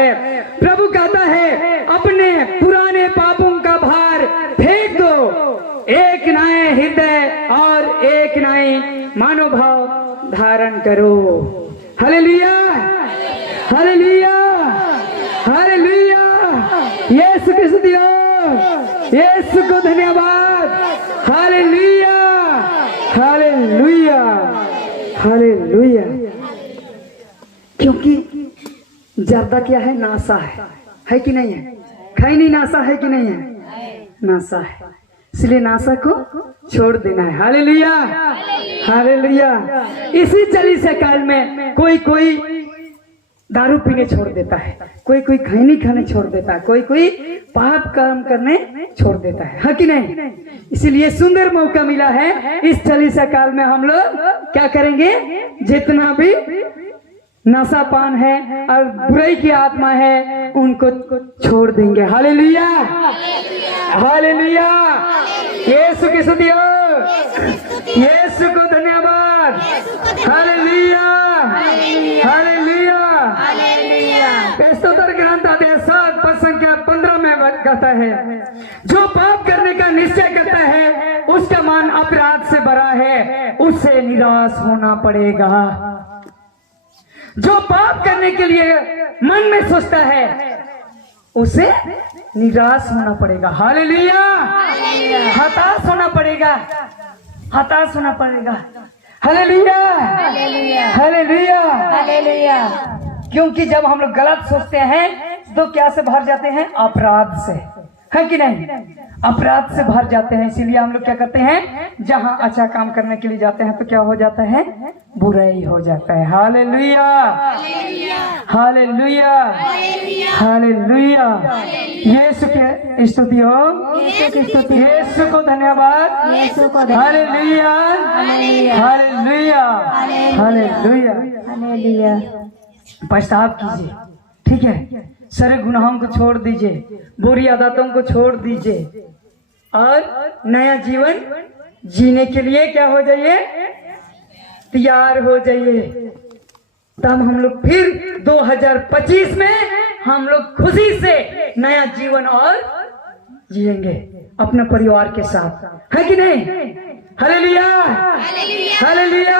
प्रभु कहता है अपने पुराने पापों का भार फेंक दो, एक नए हृदय और एक नए मनोभाव धारण करो। Hallelujah, hallelujah, hallelujah. यीशु की स्तुति हो, यीशु को धन्यवाद। Hallelujah, hallelujah, hallelujah. क्योंकि जर्दा क्या है? नासा है कि नहीं है? खैनी नासा है कि नहीं है? नासा है, इसलिए नासा को छोड़ देना है। Hallelujah, hallelujah. इसी चालीसा काल में कोई कोई दारू पीने छोड़ देता है, कोई कोई खैनी खाने छोड़ देता है, कोई कोई पाप काम करने छोड़ देता है कि नहीं? इसीलिए सुंदर मौका मिला है इस चालीसा काल में हम लोग क्या करेंगे? जितना भी नशापान है और बुराई की आत्मा है उनको छोड़ देंगे। Hallelujah, hallelujah. यीशु की स्तुति हो, यीशु को धन्यवाद। Hallelujah, hallelujah. स्तोत्र ग्रंथ आदेश 7 पद संख्या 15 में कहता है, जो पाप करने का निश्चय करता है उसका मन अपराध से भरा है, उससे निराश होना पड़ेगा। जो पाप करने के लिए मन में सोचता है उसे निराश होना पड़ेगा। हालेलुया, हताश होना पड़ेगा, हताश होना पड़ेगा। Hallelujah, hallelujah, hallelujah. क्योंकि जब हम लोग गलत सोचते हैं तो क्या से भर जाते हैं? अपराध से, है कि नहीं? अपराध से भर जाते हैं। इसीलिए हम लोग क्या करते हैं? जहां अच्छा काम करने के लिए जाते हैं तो क्या हो जाता है? बुराई हो जाता है। Hallelujah, hallelujah, hallelujah. यीशु की स्तुति हो, यीशु को धन्यवाद। Hallelujah, hallelujah, hallelujah, hallelujah. पश्चाताप कीजिए, ठीक है? सारे गुनाहों को छोड़ दीजिए, बुरी आदतों को छोड़ दीजिए और नया जीवन जीने के लिए क्या हो जाइए? तैयार हो जाइए। तब हम लोग फिर 2025 में हम लोग खुशी से नया जीवन और जिएंगे अपने परिवार के साथ, है कि नहीं? Hallelujah, hallelujah,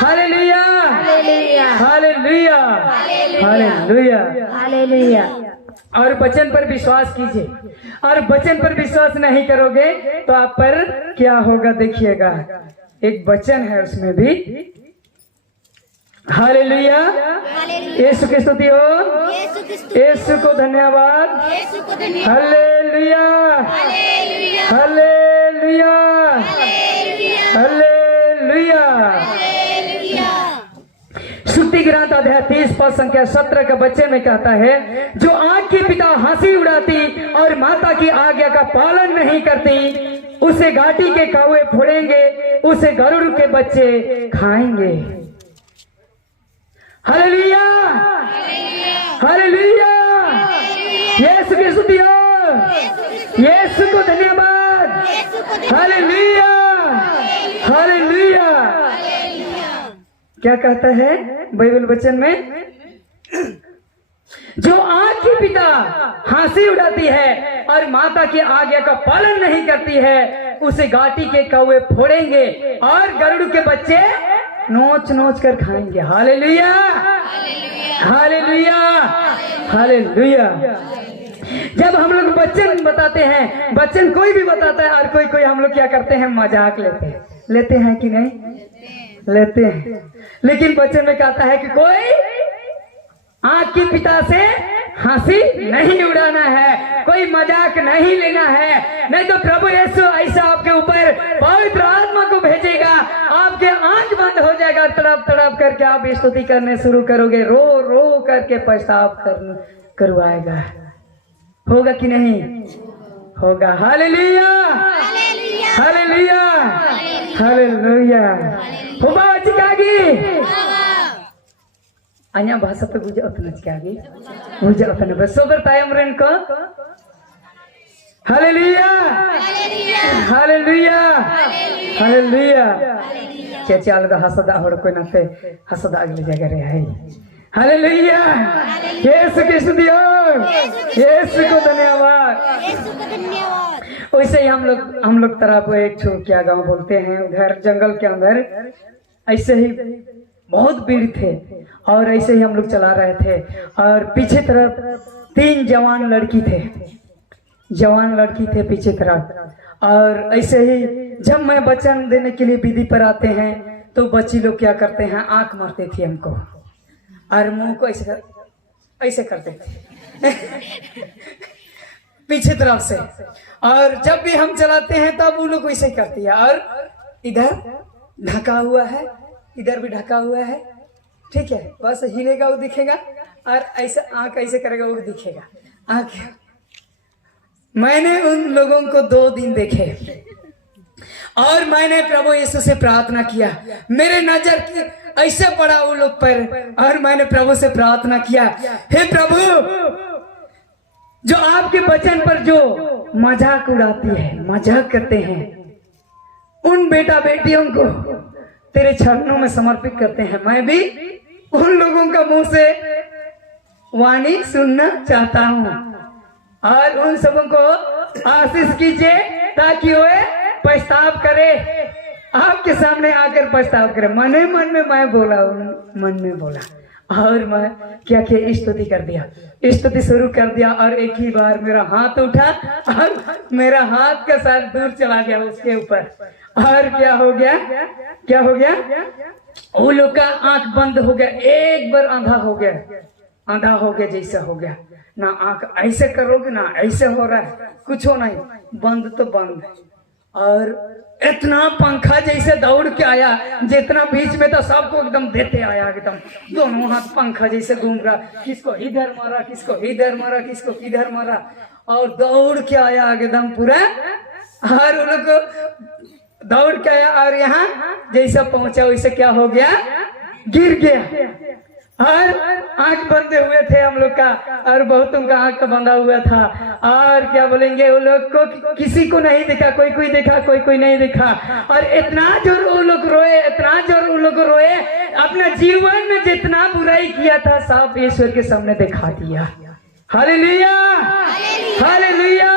hallelujah, hallelujah, hallelujah, hallelujah. और वचन पर विश्वास कीजिए, और वचन पर विश्वास नहीं करोगे तो आप पर क्या होगा? देखिएगा, एक वचन है उसमें भी। हालेलुया, यीशु की स्तुति हो, यीशु को धन्यवाद। Hallelujah, hallelujah, hallelujah. श्रुति ग्रंथ अध्याय 30 पद संख्या 17 के बच्चे में कहता है, जो आँख की पिता हंसी उड़ाती और माता की आज्ञा का पालन नहीं करती उसे घाटी के कौवे फोड़ेंगे, उसे गरुड़ के बच्चे खाएंगे। Hallelujah, hallelujah. यीशु की स्तुति हो, यीशु को धन्यवाद। Hallelujah, hallelujah. क्या कहता है बाइबल वचन में? जो आँख की पिता हंसी उड़ाती है और माता की आज्ञा का पालन नहीं करती है उसे घाटी के कौवे फोड़ेंगे और गरुड़ के बच्चे नोच नोच कर खाएंगे। Hallelujah, hallelujah, hallelujah. जब हम लोग वचन बताते हैं, वचन कोई भी बताता है और कोई कोई हम लोग क्या करते हैं? मजाक लेते हैं कि नहीं? लेते हैं। लेकिन वचन में कहता है कि कोई आँख की पिता से हंसी नहीं उड़ाना है, कोई मजाक नहीं लेना है, नहीं तो प्रभु यीशु ऐसा आपके ऊपर पवित्र आत्मा को भेजेगा, आपके आंख बंद हो जाएगा, तड़प तड़प करके आप स्तुति करने शुरू करोगे, रो रो करके पश्चाताप करवाएगा। होगा कि नहीं? होगा। Hallelujah, hallelujah, hallelujah. होगा चिकागी अन्य भाषा पे गुजा उतना चिकागी गुजा उतना बस सोबर टाइम रेन को। Hallelujah, hallelujah, hallelujah. चाचा अलग हसदा हो कोई ना पे हसदा अगली जगह रे है। हालेलुया, यीशु की स्तुति हो, यीशु को धन्यवाद। वैसे ही हम लोग तरफ एक छो क्या गांव बोलते हैं, उधर जंगल के अंदर ऐसे ही बहुत भीड़ थे और ऐसे ही हम लोग चला रहे थे और पीछे तरफ 3 जवान लड़की थे पीछे तरफ। और ऐसे ही जब मैं वचन देने के लिए विधि पर आते हैं तो बच्ची लोग क्या करते हैं, आंख मारते थे हमको और मुंह को ऐसे करते थे पीछे तरफ से। और जब भी हम चलाते हैं तब वो लोग वैसे करती है और इधर ढका हुआ है, इधर भी ढका हुआ है, ठीक है। बस हिलेगा वो दिखेगा और ऐसे आंख ऐसे करेगा वो दिखेगा आंख। मैंने उन लोगों को 2 दिन देखे और मैंने प्रभु यीशु से प्रार्थना किया, मेरे नजर की ऐसे पड़ा वो लोग पर और मैंने प्रभु से प्रार्थना किया, हे प्रभु, जो आपके वचन पर जो मजाक उड़ाती है, मजाक करते हैं, उन बेटा बेटियों को तेरे चरणों में समर्पित करते हैं। मैं भी उन लोगों का मुंह से वाणी सुनना चाहता हूँ और उन सबों को आशीष कीजिए ताकि वे पछताव करे, आपके सामने आकर पछताव करे। मन में मैं बोला, मन में बोला और मैं क्या किया, स्तुति कर दिया, स्तुति शुरू कर दिया और एक ही बार मेरा हाथ उठा और मेरा हाथ का साथ दूर चला गया उसके ऊपर। और क्या हो गया, वो लोग का आंख बंद हो गया, एक बार आंधा हो गया जैसा हो गया। ना आंख ऐसे करोगे ना ऐसे हो रहा है, कुछ हो नहीं, बंद तो बंद। और इतना पंखा जैसे दौड़ के आया, जितना बीच में था सबको एकदम देते आया, एकदम दोनों हाथ पंखा जैसे घूम रहा, किसको इधर मारा, किसको इधर मारा, किसको इधर मारा और दौड़ के आया एकदम पूरा। और उन लोग दौड़ के आया और यहाँ जैसा पहुंचा वैसे क्या हो गया, गिर गया। और आंख बंदे हुए थे हम लोग का और बहुतों का आंख बंधा हुआ था। और क्या बोलेंगे, वो लोग को किसी को नहीं दिखा, कोई देखा, कोई नहीं दिखा। और इतना जोर वो लोग रोए, इतना जोर वो लोग रोए, अपना जीवन में जितना बुराई किया था सब ईश्वर के सामने दिखा दिया। Hallelujah, hallelujah,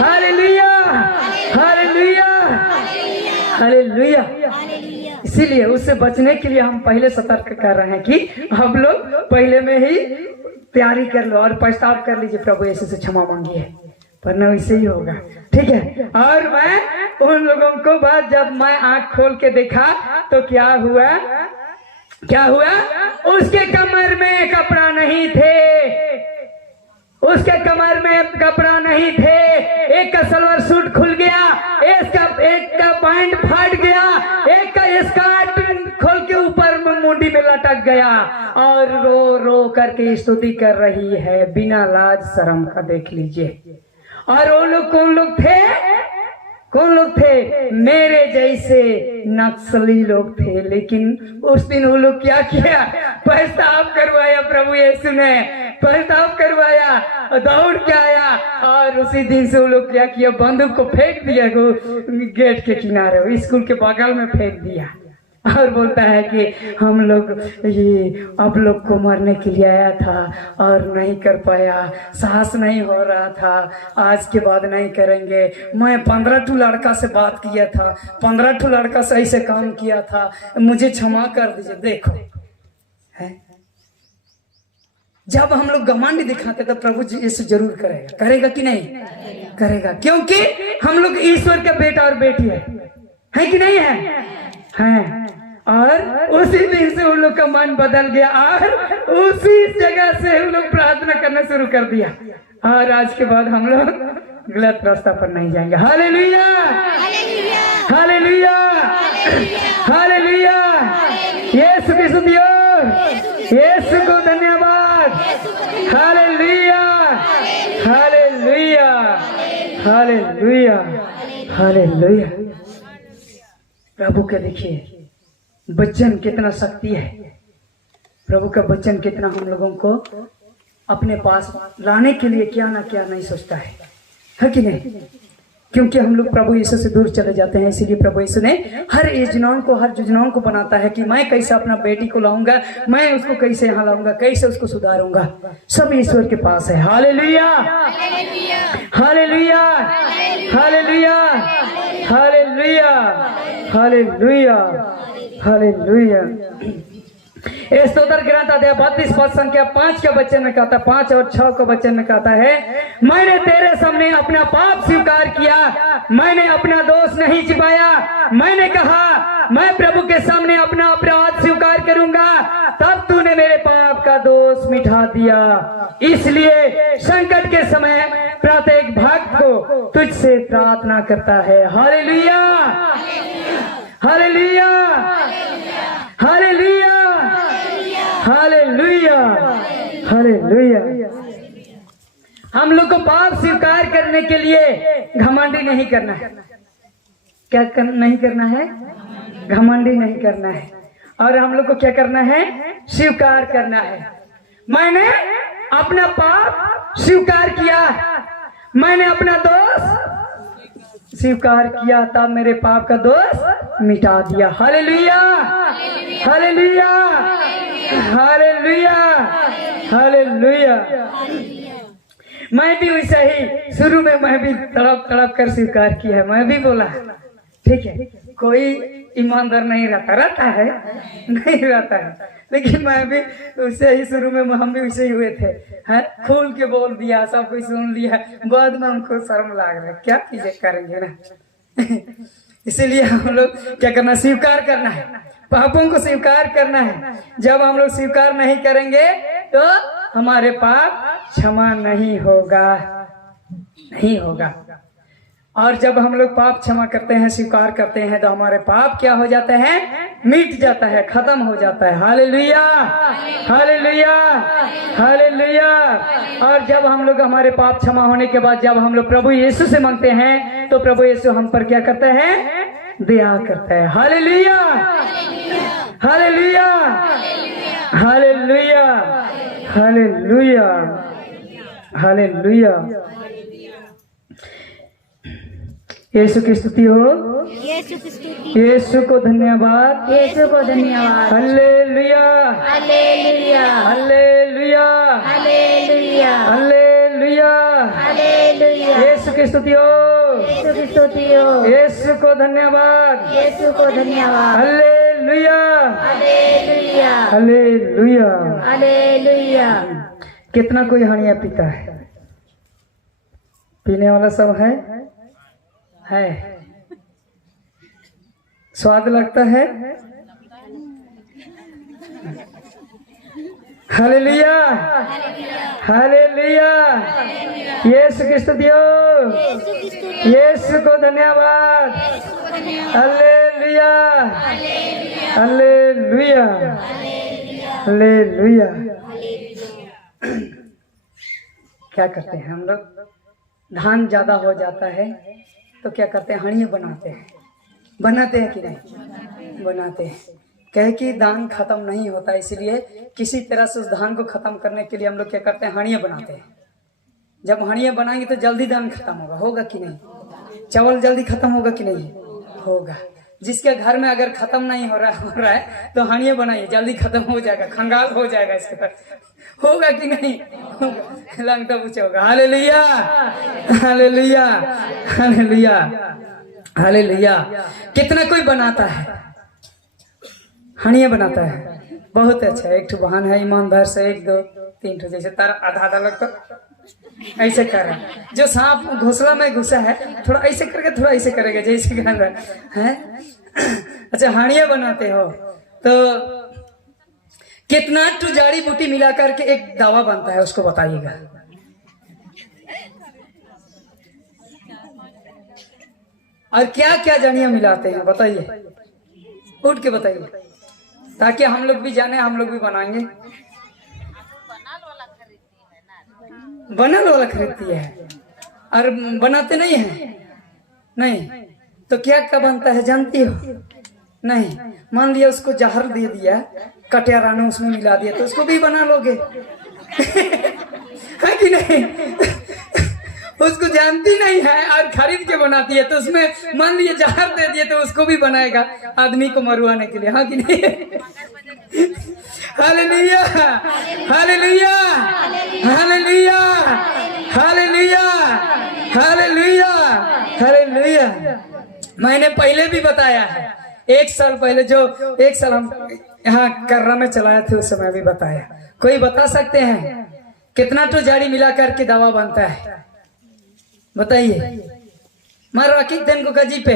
hallelujah, hallelujah, hallelujah. इसीलिए उससे बचने के लिए हम पहले सतर्क कर रहे हैं कि हम लोग पहले में ही तैयारी कर लो और पछताव कर लीजिए, प्रभु यीशु से क्षमा मांगिए, वरना वैसे ही होगा, ठीक है। और मैं उन लोगों को बाद जब मैं आंख खोल के देखा तो क्या हुआ, उसके कमर में कपड़ा नहीं थे, उसके कमर में कपड़ा नहीं थे। एक का सलवार सूट खुल गया, एक का पैंट फाट गया, एक का स्कर्ट खोल के ऊपर मुंडी में लटक गया और रो रो करके स्तुति कर रही है बिना लाज शर्म का, देख लीजिए। और वो लोग कौन लोग थे, मेरे जैसे नक्सली लोग थे। लेकिन उस दिन वो लोग क्या किया, पछताव करवाया, प्रभु यीशु ने पछताव करवाया, दौड़ के आया और उसी दिन से वो लोग क्या किया, बंदूक को फेंक दिया गेट के किनारे, स्कूल के बगल में फेंक दिया। और बोलता है कि हम लोग ये आप लोग को मरने के लिए आया था और नहीं कर पाया, साहस नहीं हो रहा था, आज के बाद नहीं करेंगे। मैं 15 लड़का से बात किया था, 15 लड़का से ऐसे काम किया था, मुझे क्षमा कर दीजिए। देखो है, जब हम लोग घमंड दिखाते तो प्रभु जी यीशु जरूर करेगा कि नहीं करेगा, क्योंकि हम लोग ईश्वर का बेटा और बेटी है कि नहीं है। और उसी दिन से उन लोग का मन बदल गया और उसी जगह से उन लोग प्रार्थना करना शुरू कर दिया और आज के बाद हम लोग गलत रास्ता पर नहीं जाएंगे। Hallelujah, hallelujah, hallelujah. यीशु की स्तुति हो, यीशु को धन्यवाद। Hallelujah, hallelujah, hallelujah, hallelujah. प्रभु के देखिए वचन कितना शक्ति है, प्रभु का वचन कितना हम लोगों को अपने पास लाने के लिए क्या ना क्या नहीं सोचता है कि नहीं। क्योंकि हम लोग प्रभु यीशु से दूर चले जाते हैं। इसीलिए प्रभु यीशु ने हर यजमान को, हर जुजनान को बनाता है कि मैं कैसे अपना बेटी को लाऊंगा, मैं उसको कैसे यहाँ लाऊंगा, कैसे उसको सुधारूंगा। सब ईश्वर के पास है। Hallelujah, hallelujah, hallelujah, hallelujah, hallelujah, hallelujah. स्तोत्र ग्रंथ अध्याय 32 पद संख्या 5 के वचन में कहता है, 5 और 6 के वचन में कहता है, मैंने तेरे सामने अपना पाप स्वीकार किया, मैंने अपना दोष नहीं छिपाया। मैंने कहा मैं प्रभु के सामने अपना अपराध स्वीकार करूंगा, तब तूने मेरे पाप का दोष मिटा दिया। इसलिए संकट के समय प्रत्येक भक्त को तुझसे प्रार्थना करता है। Hallelujah, hallelujah, hallelujah, hallelujah, hallelujah. हम लोग को पाप स्वीकार करने के लिए घमंडी नहीं करना है। क्या नहीं करना है? घमंडी नहीं करना है। और हम लोग को क्या करना है? स्वीकार करना है। मैंने अपना पाप स्वीकार किया, मैंने अपना दोष स्वीकार किया, तब मेरे पाप का दोष मिटा दिया। Hallelujah, hallelujah, hallelujah, hallelujah. मैं भी वैसा ही शुरू में मैं भी तड़प तड़प कर स्वीकार किया है। मैं भी बोला ठीक है, कोई ईमानदार नहीं रहता है, नहीं रहता है, लेकिन मैं भी उससे ही शुरू में हम भी वैसे ही हुए थे। है खोल के बोल दिया, सब कुछ सुन लिया, बाद में हमको शर्म लग रहा है, क्या चीजें करेंगे ना। इसीलिए हम लोग क्या करना? स्वीकार करना है, पापों को स्वीकार करना है। जब हम लोग स्वीकार नहीं करेंगे तो हमारे पाप क्षमा नहीं होगा, नहीं होगा। और जब हम लोग पाप क्षमा करते हैं, स्वीकार करते हैं, तो हमारे पाप क्या हो जाते हैं? मिट जाता है, खत्म हो जाता है। Hallelujah, hallelujah, hallelujah. और जब हम लोग हमारे पाप क्षमा होने के बाद जब हम लोग प्रभु यीशु से मांगते हैं, तो प्रभु यीशु हम पर क्या करते हैं? दया करता है। Hallelujah, hallelujah, hallelujah, hallelujah, hallelujah. Yeshu की स्तुति हो, यीशु को धन्यवाद, यीशु को धन्यवाद। Hallelujah, hallelujah, hallelujah, hallelujah, hallelujah, hallelujah. Yeshu की स्तुति हो, यीशु की स्तुति हो, यीशु को धन्यवाद, यीशु को धन्यवाद। Hallelujah, hallelujah, hallelujah. हालेलुया। कितना कोई हनिया पीता है? पीने वाला सब है? स्वाद लगता है? Hallelujah, hallelujah. यीशु की स्तुति हो, यीशु को धन्यवाद। Hallelujah, hallelujah, hallelujah. क्या करते हैं हम लोग? धान ज्यादा हो जाता है तो क्या करते हैं? हणिया बनाते हैं। बनाते हैं कि नहीं? बनाते हैं। कहे कि धान खत्म नहीं होता, इसलिए किसी तरह से उस धान को खत्म करने के लिए हम लोग क्या करते हैं? हणिया बनाते हैं। जब हणिया बनाएंगे तो जल्दी धान खत्म होगा, होगा कि नहीं? चावल जल्दी खत्म होगा कि नहीं? होगा। जिसके घर में अगर खत्म नहीं हो रहा है तो हणिया बनाइए, जल्दी खत्म हो जाएगा, खंगाल हो जाएगा इसके पास। होगा कि नहीं? होगा। लंगटा पूछा होगा। Hallelujah, hallelujah, hallelujah, hallelujah. कितना कोई बनाता है? हणिया बनाता है। बहुत अच्छा। एक ठो बहन है ईमानदार से, 1 2 3 ठो, जैसे तार आधा आधा लगता ऐसे कर रहा है। जो सांप घोंसला में घुसा है, थोड़ा ऐसे करके थोड़ा ऐसे करेगा, जैसे कर रहा है। अच्छा, हणिया बनाते हो तो कितना टू जड़ी बूटी मिला करके एक दवा बनता है, उसको बताइएगा। और क्या क्या जड़ियां मिलाते हैं बताइए, उठ के बताइए, ताकि हम लोग भी जाने, हम लोग भी बनाएंगे। बनल वाला खरीदती है और बनाते नहीं है? नहीं तो क्या क्या बनता है जानती हो? नहीं। मान लिया उसको जहर दे दिया, कटियाराना उसमें मिला दिया, तो उसको भी बना लोगे? है कि नहीं? उसको जानती नहीं है और खरीद के बनाती है, तो उसमें मान लीजिए जहर दे दिए तो उसको भी बनाएगा आदमी को मरवाने के लिए, हाँ कि नहीं? Hallelujah, hallelujah, hallelujah, hallelujah, hallelujah, hallelujah. मैंने पहले भी बताया है, 1 साल पहले, जो 1 साल हम यहाँ कर्रा में चलाए थे उस समय भी बताया। कोई बता सकते हैं कितना तो जाड़ी मिला करके दवा बनता है? बताइए। मारो अकीक दिन को गजी पे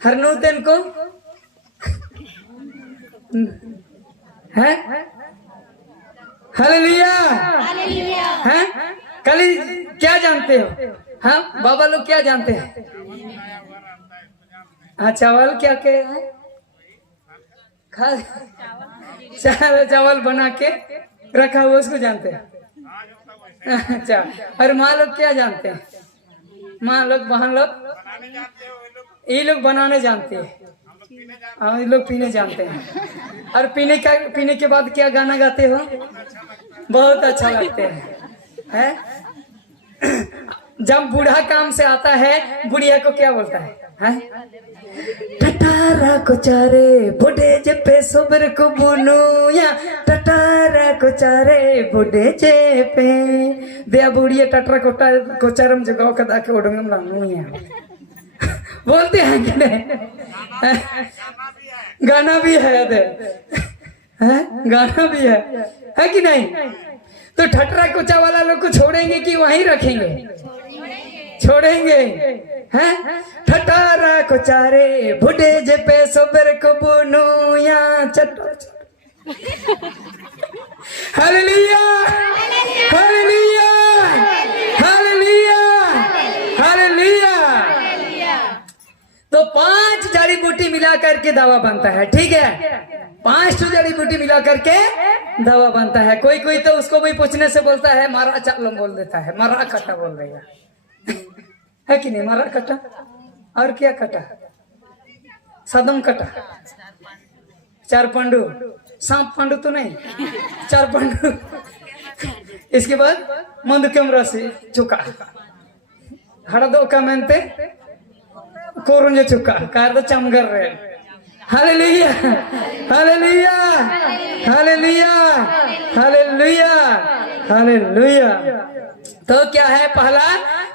हरनू दिन को है। हालेलुया, हैं? कली क्या जानते हो? हाँ बाबा लोग क्या जानते हैं? हाँ चावल क्या के खा चावल बना के रखा हुआ उसको जानते हैं। अच्छा, और माँ लोग क्या जानते हैं? माँ लोग बहन लोग ये लोग बनाने जानते हैं, और ये लोग पीने जानते हैं। और पीने के बाद क्या गाना गाते हो? बहुत अच्छा लगते हैं। जब बूढ़ा काम से आता है, बुढ़िया को क्या बोलता है? टटारा को चारे बुढ़े जे पे सोबर को बुनू, या टटारा को चारे बुढ़े जे पे दे बुढ़िया टटरा को चारम जगाओ कदा के ओडंगम लानू या बोलते हैं कि नहीं? गाना भी है दे, गाना भी है कि नहीं? तो ठटरा कोचा वाला लोग को छोड़ेंगे कि वहीं रखेंगे? छोड़ेंगे, हैं? ठटारा को चारे बुढ़े जे पे सोबर को बुनू, या चटो हालेलुया, हालेलुया, हालेलुया, हालेलुया। तो 5 जड़ी बूटी मिला करके दवा बनता है, ठीक है? 5 जड़ी बूटी मिला करके दवा बनता है। कोई कोई तो उसको भी पूछने से बोलता है मारा चालम बोल देता है, मारा कटा बोल देगा, है कि नहीं? मारा कटा और क्या कटा? सदम कटा, 4 पांडु, सांप पांडु तो नहीं, 4 पांडु। इसके बाद मंदुकम राशि चुका हड़दो का मेंते कोरुंजे चुका कार तो चमगर रहे। Hallelujah, hallelujah, hallelujah, hallelujah, hallelujah. तो क्या है? पहला,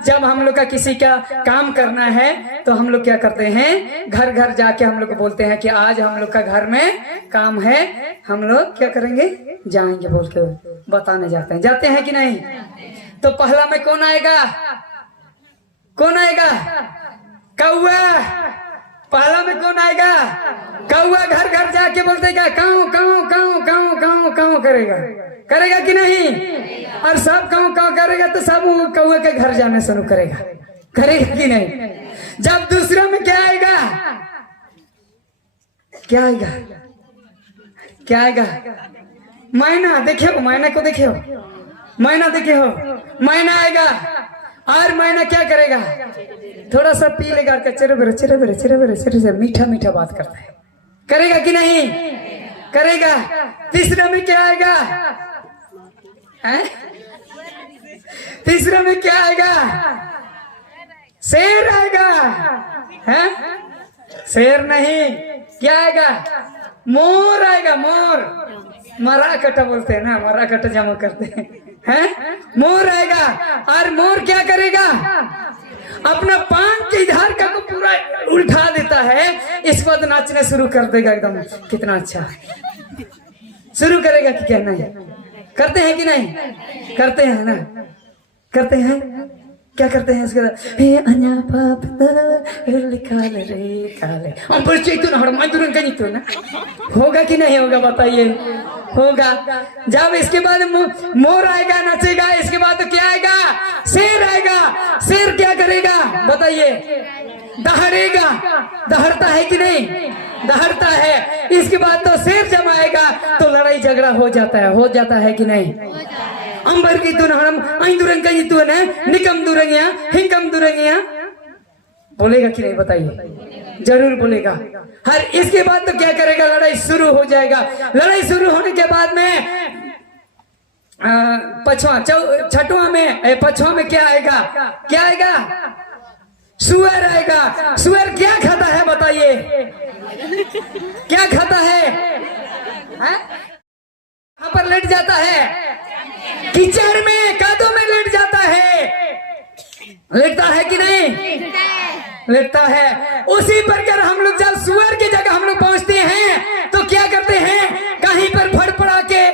जब हम लोग का किसी का काम करना है तो हम लोग क्या करते हैं? घर घर जाके हम लोग को बोलते हैं कि आज हम लोग का घर में काम है, हम लोग क्या करेंगे? जाएंगे बोल के बताने जाते हैं। जाते हैं कि नहीं? तो पहला में कौन आएगा? कौन आएगा? कौआ। पहला में कौन आएगा? कौआ घर घर जाके बोलतेगा काऊ काऊ काऊ काऊ काऊ काऊ करेगा, करेगा कि नहीं? और सब काऊ काऊ करेगा तो सब कौआ के घर जाने शुरू करेगा, करेगा कि नहीं? जब दूसरा में क्या आएगा? क्या आएगा? क्या आएगा? मैना। देखे हो मैना को? देखे हो मैना? देखे हो मैना आएगा, और मैना क्या करेगा? थोड़ा सा पी लेगा, चिरे बेरे चिरे बेरे चिरे बेरे चिरे से मीठा मीठा बात करता है, करेगा कि नहीं? करेगा। तीसरा में क्या आएगा? तीसरा में क्या आएगा? शेर आएगा, है? शेर नहीं, क्या आएगा? मोर आएगा। मोर, मरा कटा बोलते हैं ना, मरा कटा जमा करते हैं, मोर आएगा। और मोर क्या करेगा? अपना पांव के इधर का को पूरा उल्टा देता है, इस बाद नाचने शुरू कर देगा एकदम, कितना अच्छा शुरू करेगा कि क्या? नहीं करते हैं कि नहीं? करते हैं ना, करते हैं। क्या करते हैं इसके बाद? हे अन्या पाप काले रे काले, हम पर चैतन्य हर मायतुरन का नहीं ना, होगा कि नहीं होगा? बताइए, होगा। जब इसके बाद मोर आएगा, नाचेगा, इसके बाद तो क्या आएगा? शेर आएगा। शेर क्या करेगा? बताइए। दहाड़ेगा। दहाड़ता है कि नहीं? दहाड़ता है। इसके बाद तो शेर जब आएगा तो लड़ाई झगड़ा हो जाता है, हो जाता है कि नहीं? अंबर की तुन हम दुरंग का तू है निकम दुरंगिया हिकम दुरंगिया, बोलेगा कि नहीं? बताइए, जरूर बोलेगा। हर इसके बाद तो क्या करेगा? लड़ाई शुरू हो जाएगा। लड़ाई शुरू होने के बाद में पछवा छठवां में पछवा में क्या आएगा? क्या आएगा? सुअर आएगा। सुअर क्या खाता है बताइए? क्या खाता है? यहाँ पर लेट जाता है, कीचड़ में, कादों में लेट जाता है। लेटता है कि नहीं? लेटता है। उसी प्रकार हम लोग जब सुअर की जगह हम लोग पहुंचते हैं तो क्या करते हैं? कहीं पर फड़फड़ा के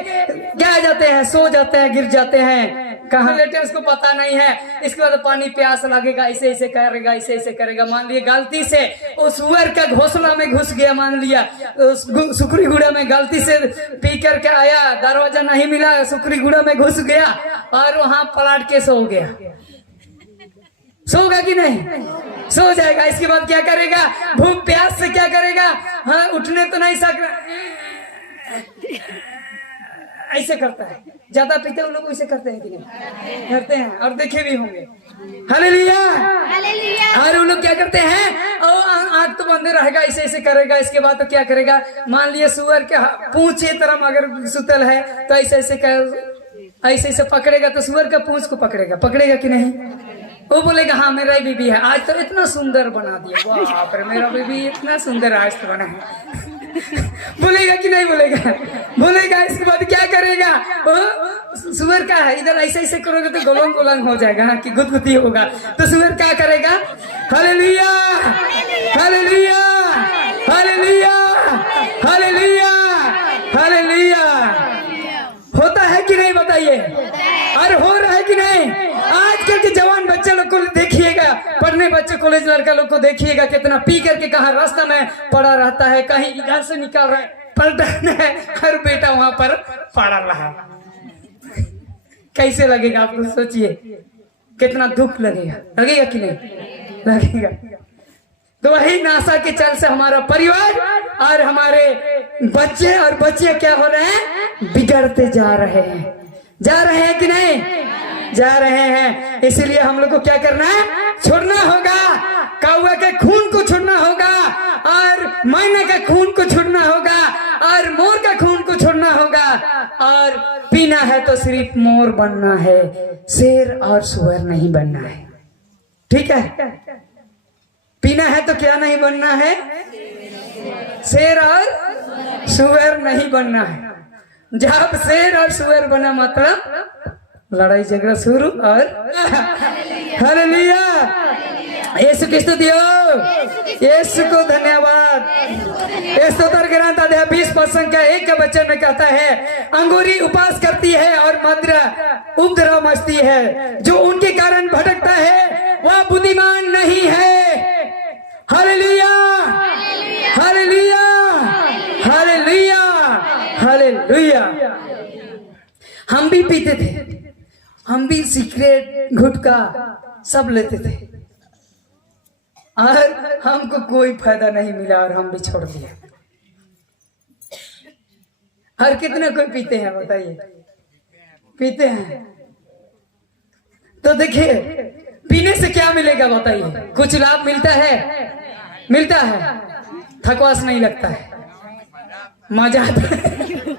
क्या जाते हैं, सो जाते हैं, गिर जाते हैं। कहाँ लेटे उसको पता नहीं है। इसके बाद पानी प्यास लगेगा, ऐसे ऐसे करेगा, ऐसे ऐसे करेगा। मान लिया गलती से उस सुअर का घोंसला में घुस गया, मान लिया सुखरी गुड़ा में गलती से पी करके आया, दरवाजा नहीं मिला, सुखरी गुड़ा में घुस गया और वहां पलट के सो गया। सोगा कि नहीं? सो जाएगा। इसके बाद क्या करेगा? भूख प्यास से क्या करेगा? हाँ, उठने तो नहीं सक ऐसे करता है। ज्यादा पीते हैं लोग, ऐसे करते हैं कि नहीं? करते हैं, और देखे भी होंगे। हालेलुया। और उन लोग क्या करते हैं? आंख तो बंद रहेगा, ऐसे ऐसे करेगा। इसके बाद तो क्या करेगा? मान लिया सुअर के पूंछ की तरफ अगर सुतल है तो ऐसे ऐसे कर, ऐसे ऐसे पकड़ेगा तो सुअर का पूंछ को पकड़ेगा। पकड़ेगा कि नहीं? वो बोलेगा हाँ मेरा बीबी है, आज तो इतना सुंदर बना दिया, वाह पर मेरा बीबी इतना सुंदर आज तो बना है। बोलेगा कि नहीं बोलेगा? बोलेगा। इसके बाद क्या करेगा? वो सुअर का है, इधर ऐसे ऐसे करोगे तो गोलंग गोलंग हो जाएगा ना, कि गुदगुदी होगा। तो सुअर क्या करेगा? Hallelujah, hallelujah, hallelujah, hallelujah, hallelujah. होता है कि नहीं बताइए? और हो रहा है कि नहीं? आजकल के जवान बच्चे लोग को देखिएगा, पढ़ने बच्चे कॉलेज लड़का लोग को देखिएगा, कितना पी करके कहाँ रास्ता में पड़ा रहता है, कहीं इधर से निकल रहा है, पलटन है, हर बेटा वहां पर पड़ा रहा। कैसे लगेगा आपको? सोचिए, कितना दुख लगेगा। लगेगा कि नहीं? लगेगा। तो वही नासा के चल से हमारा परिवार और हमारे बच्चे और बच्चे क्या हो रहे हैं? बिगड़ते जा रहे हैं। जा रहे हैं कि नहीं? जा रहे हैं। इसीलिए हम लोग को क्या करना है? छोड़ना होगा। कौवा के खून को छोड़ना होगा, और मैना के खून को छोड़ना होगा, और मोर का खून को छोड़ना होगा। और पीना है तो सिर्फ मोर बनना है, शेर और सुअर नहीं बनना है। ठीक है? पीना है तो क्या नहीं बनना है? शेर और सुअर नहीं बनना है। जब शेर और सुअर बना मतलब लड़ाई झगड़ा शुरू। और हालेलुया, यीशु की स्तुति हो, यीशु को धन्यवाद। स्तोत्र ग्रंथ अध्याय 20 का 1 के वचन में कहता है, अंगूरी उपास करती है और मदिरा उपद्रव मचती है, जो उनके कारण भटकता है वह बुद्धिमान नहीं है। Hallelujah, hallelujah, hallelujah, hallelujah. हम भी पीते थे, हम भी सिगरेट गुटखा सब लेते थे, और हमको कोई फायदा नहीं मिला और हम भी छोड़ दिया। और कितने कोई पीते हैं बताइए? पीते हैं। तो देखिए, पीने से क्या मिलेगा बताइए? कुछ लाभ मिलता है? मिलता है। थकवास नहीं लगता है, मजा आता है।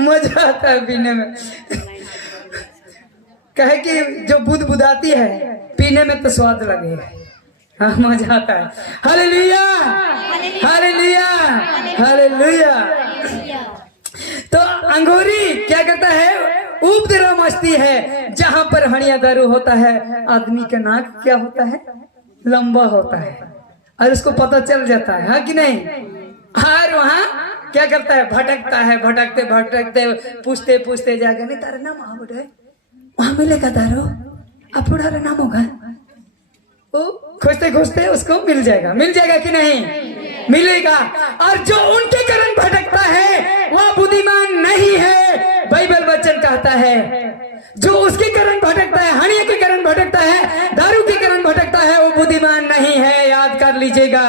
मजा आता है पीने में। कहे कि जो बुद बुदाती है, पीने में तो स्वाद लगेगा। हाँ, मजा आता है। Hallelujah, hallelujah, hallelujah. तो अंगूरी क्या करता है? उपद्रव मचती है। जहां पर हड़िया दारू होता है, आदमी का नाक क्या होता है? लंबा होता है, और उसको पता चल जाता है, हाँ कि नहीं? और वहां क्या करता है? भटकता है। भटकते भटकते पूछते पूछते जाकर, नहीं तारा नाम आ बेटा, वहां मिलेगा दारू, अब बुढ़ा नाम होगा। वो खोजते खोजते उसको मिल जाएगा। मिल जाएगा कि नहीं? मिलेगा। और जो उनके कारण भटकता है वह बुद्धिमान नहीं है। बाइबल वचन कहता है, जो उसके कारण भटकता है, हणिया के कारण भटकता है, दारू के कारण भटकता है, वो बुद्धिमान नहीं है। याद कर लीजिएगा,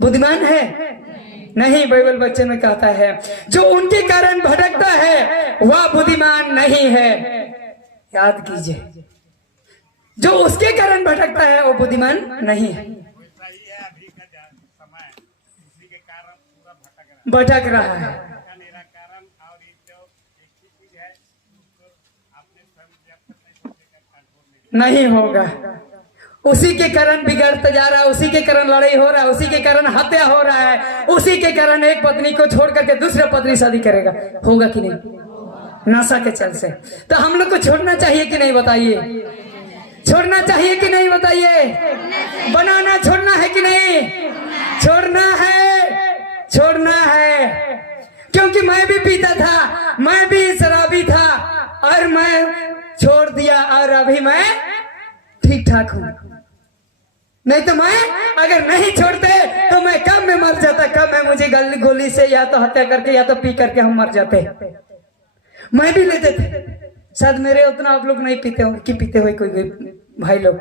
बुद्धिमान है नहीं। बाइबल वचन में कहता है, जो उनके कारण भटकता है वह बुद्धिमान नहीं है। याद कीजिए, जो उसके कारण भटकता है वो बुद्धिमान नहीं है। भटक रहा है। नहीं होगा। उसी के कारण बिगड़ता जा रहा है, उसी के कारण लड़ाई हो रहा है, उसी के कारण हत्या हो रहा है, उसी के कारण एक पत्नी को छोड़ करके दूसरा पत्नी शादी करेगा। होगा कि नहीं? नशा के चल से। तो हम लोग को छोड़ना चाहिए कि नहीं बताइए? छोड़ना चाहिए कि नहीं बताइए? बनाना छोड़ना है कि नहीं? छोड़ना है, छोड़ना है। क्योंकि मैं भी पीता था, मैं भी शराबी था और मैं छोड़ दिया और अभी मैं ठीक ठाक हूं। नहीं तो मैं अगर नहीं छोड़ते तो मैं कब में मर जाता, कब में मुझे गोली से या तो हत्या करके या तो पी करके हम मर जाते। मैं भी लेते थे, शायद मेरे उतना आप लोग नहीं पीते हो कि पीते हुए कोई भाई लोग।